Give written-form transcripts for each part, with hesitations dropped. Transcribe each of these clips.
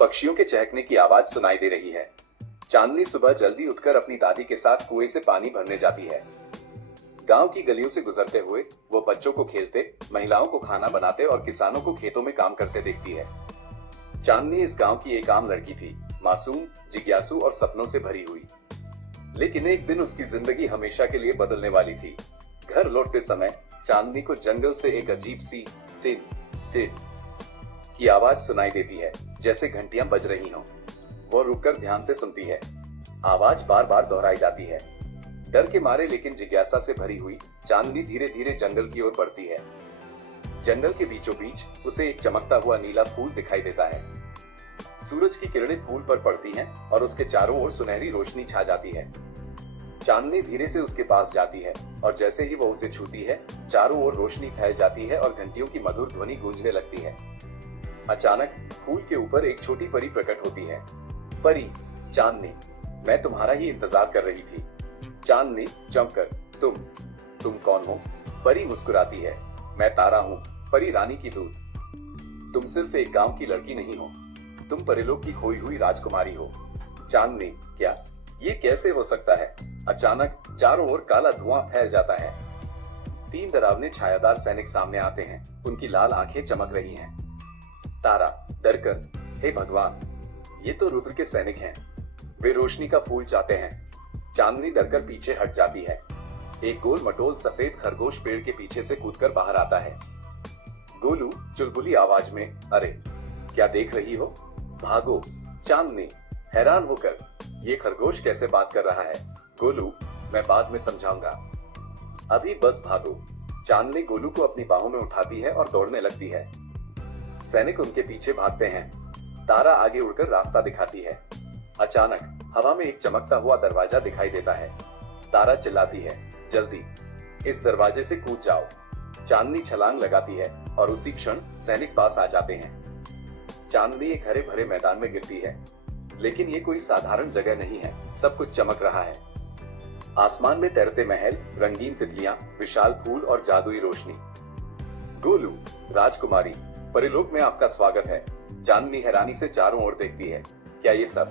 पक्षियों के चहकने की आवाज सुनाई दे रही है। चांदनी सुबह जल्दी उठकर अपनी दादी के साथ कुएं से पानी भरने जाती है। गांव की गलियों से गुजरते हुए वो बच्चों को खेलते, महिलाओं को खाना बनाते और किसानों को खेतों में काम करते देखती है। चांदनी इस गांव की एक आम लड़की थी, मासूम, जिज्ञासु और सपनों से भरी हुई। लेकिन एक दिन उसकी जिंदगी हमेशा के लिए बदलने वाली थी। घर लौटते समय चांदनी को जंगल से एक अजीब सी टिन टिन की आवाज सुनाई देती है, जैसे घंटियां बज रही हों। वो रुककर ध्यान से सुनती है। आवाज बार बार दोहराई जाती है। डर के मारे लेकिन जिज्ञासा से भरी हुई चांदनी धीरे धीरे जंगल की ओर बढ़ती है। जंगल के बीचों बीच उसे एक चमकता हुआ नीला फूल दिखाई देता है। सूरज की किरणें फूल पर पड़ती हैं और उसके चारों ओर सुनहरी रोशनी छा जाती है। चांदनी धीरे से उसके पास जाती है और जैसे ही वो उसे छूती है, चारों ओर रोशनी फैल जाती है और घंटियों की मधुर ध्वनि गूंजने लगती है। अचानक फूल के ऊपर एक छोटी परी प्रकट होती है। परी, चांदनी, मैं तुम्हारा ही इंतजार कर रही थी। चांदनी चमककर, तुम कौन हो? परी मुस्कुराती है, मैं तारा हूँ, परी रानी की दूत। तुम सिर्फ एक गांव की लड़की नहीं हो, तुम परीलोक की खोई हुई राजकुमारी हो। चांदनी, क्या ये कैसे हो सकता है? अचानक चारों ओर काला धुआं फैल जाता है। 3 डरावने छायादार सैनिक सामने आते हैं, उनकी लाल आंखें चमक रही हैं। तारा डरकर, हे भगवान, ये तो रुद्र के सैनिक हैं, वे रोशनी का फूल चाहते हैं। चांदनी डरकर पीछे हट जाती है। एक गोल मटोल सफेद खरगोश पेड़ के पीछे से कूदकर बाहर आता है। गोलू चुलबुली आवाज में, अरे क्या देख रही हो, भागो। चांदनी हैरान होकर, ये खरगोश कैसे बात कर रहा है? गोलू, मैं बाद में समझाऊंगा, अभी बस भागो। चांदनी गोलू को अपनी बाहों में उठाती है और दौड़ने लगती है। सैनिक उनके पीछे भागते हैं। तारा आगे उड़कर रास्ता दिखाती है। अचानक हवा में एक चमकता हुआ दरवाजा दिखाई देता है। तारा चिल्लाती है, जल्दी इस दरवाजे से कूद जाओ। चांदनी छलांग लगाती है और उसी क्षण सैनिक पास आ जाते हैं। चांदनी एक हरे भरे मैदान में गिरती है, लेकिन ये कोई साधारण जगह नहीं है, सब कुछ चमक रहा है। आसमान में तैरते महल, रंगीन तितलियां, विशाल फूल और जादुई रोशनी। गोलू, राजकुमारी, परीलोक में आपका स्वागत है। चांदनी हैरानी से चारों ओर देखती है। क्या ये सब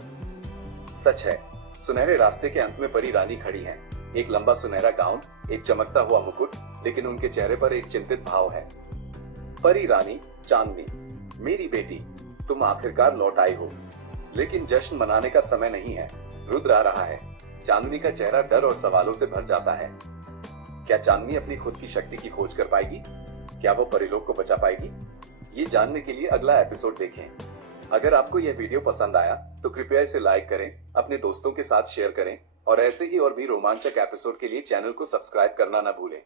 सच है? सुनहरे रास्ते के अंत में परी रानी खड़ी है। एक लंबा सुनहरा गाउन, एक चमकता हुआ मुकुट, लेकिन उनके चेहरे पर एक चिंतित भाव है। परी रानी, चांदनी, मेरी बेटी, तुम आखिरकार लौट आई हो, लेकिन जश्न मनाने का समय नहीं है, रुद्र आ रहा है। चांदनी का चेहरा डर और सवालों से भर जाता है। क्या चांदनी अपनी खुद की शक्ति की खोज कर पाएगी? क्या वो परीलोक को बचा पाएगी? ये जानने के लिए अगला एपिसोड देखें। अगर आपको यह वीडियो पसंद आया तो कृपया इसे लाइक करें, अपने दोस्तों के साथ शेयर करें और ऐसे ही और भी रोमांचक एपिसोड के लिए चैनल को सब्सक्राइब करना न भूलें।